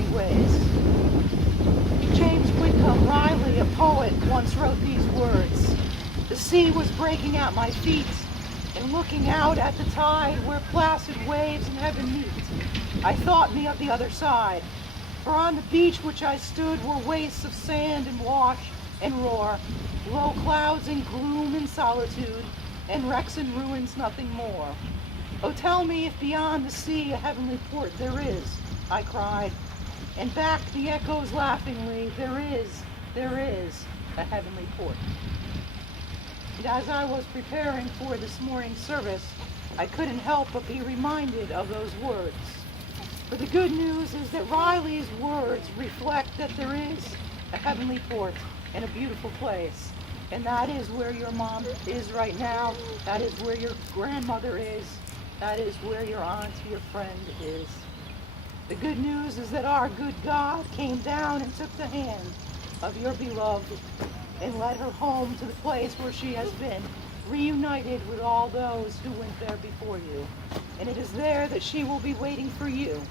many ways. James Whitcomb Riley, a poet, once wrote these words: "The sea was breaking at my feet, and looking out at the tide where placid waves in heaven meet, I thought me of the other side. For on the beach which I stood were wastes of sand and wash and roar, low clouds and gloom and solitude, and wrecks and ruins, nothing more. Oh, tell me if beyond the sea a heavenly port there is," I cried. And back the echoes laughingly, there is a heavenly port." And as I was preparing for this morning's service, I couldn't help but be reminded of those words. For the good news is that Riley's words reflect that there is a heavenly port and a beautiful place. And that is where your mom is right now. That is where your grandmother is. That is where your aunt, your friend is. The good news is that our good God came down and took the hand of your beloved and led her home to the place where she has been reunited with all those who went there before you. And it is there that she will be waiting for you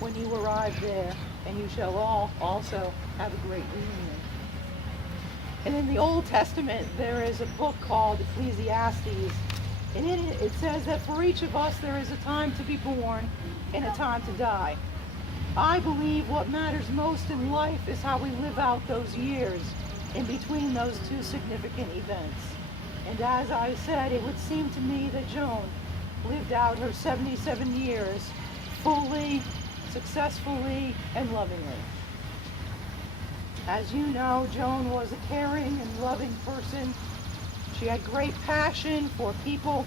when you arrive there, and you shall all also have a great reunion. And in the Old Testament, there is a book called Ecclesiastes, and in it says that for each of us there is a time to be born and a time to die. I believe what matters most in life is how we live out those years in between those two significant events. And as I said, it would seem to me that Joan lived out her 77 years fully, successfully, and lovingly. As you know, Joan was a caring and loving person. She had great passion for people,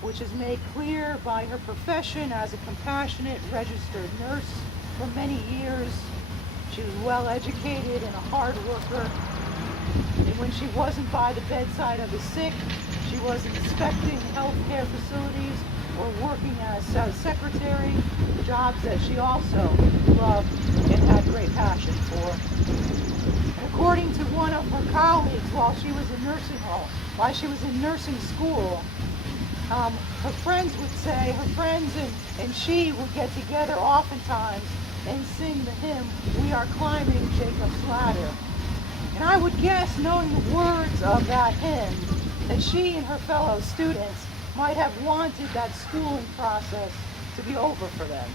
which is made clear by her profession as a compassionate registered nurse for many years. She was well educated and a hard worker. And when she wasn't by the bedside of the sick, she was inspecting healthcare facilities or working as a secretary, jobs that she also loved and had great passion for. And according to one of her colleagues, while she was in nursing school, her friends would say, her friends and she would get together oftentimes and sing the hymn, "We Are Climbing Jacob's Ladder." And I would guess, knowing the words of that hymn, that she and her fellow students might have wanted that schooling process to be over for them.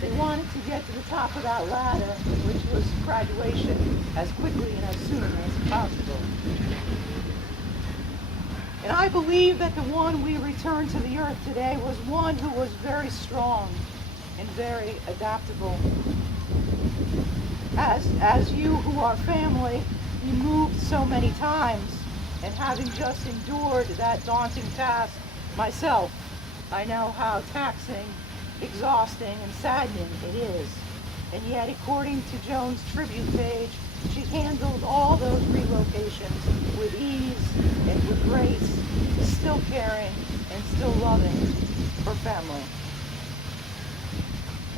They wanted to get to the top of that ladder, which was graduation, as quickly and as soon as possible. And I believe that the one we return to the earth today was one who was very strong and very adaptable. As you who are family, you moved so many times, and having just endured that daunting task myself, I know how taxing, exhausting, and saddening it is. And yet, according to Joan's tribute page, she handled all those relocations with ease and with grace, still caring and still loving her family.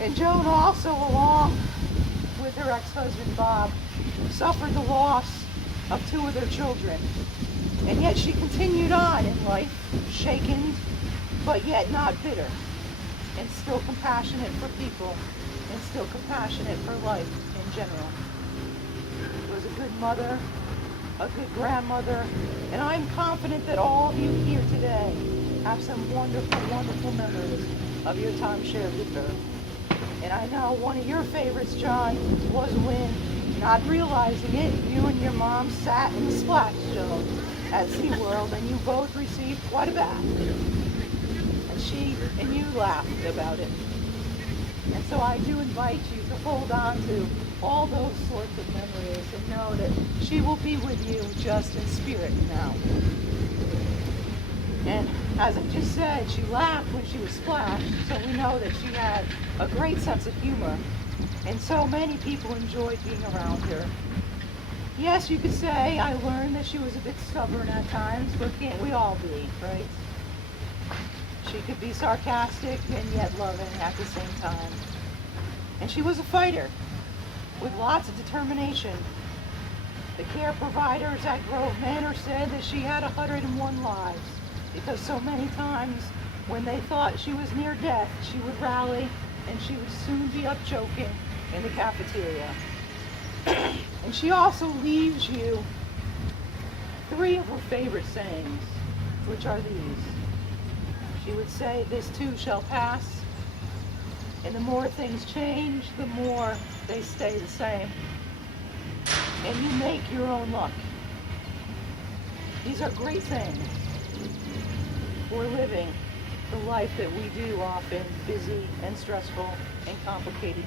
And Joan also, along with her ex-husband Bob, suffered the loss of two of their children. And yet she continued on in life, shaken, but yet not bitter, and still compassionate for people, and still compassionate for life in general. She was a good mother, a good grandmother, and I'm confident that all of you here today have some wonderful, wonderful memories of your time shared with her. And I know one of your favorites, John, was when, not realizing it, you and your mom sat in the splash zone at SeaWorld, and you both received quite a bath. And she and you laughed about it. And so I do invite you to hold on to all those sorts of memories and know that she will be with you just in spirit now. And as I just said, she laughed when she was splashed, so we know that she had a great sense of humor, and so many people enjoyed being around her. Yes, you could say I learned that she was a bit stubborn at times, but can't we all be, right? She could be sarcastic and yet loving at the same time. And she was a fighter with lots of determination. The care providers at Grove Manor said that she had 101 lives, because so many times when they thought she was near death, she would rally and she would soon be up joking in the cafeteria. And she also leaves you 3 of her favorite sayings, which are these. She would say, "This too shall pass," and the more things change, the more they stay the same. And you make your own luck. These are great things for living the life that we do, often busy and stressful and complicated.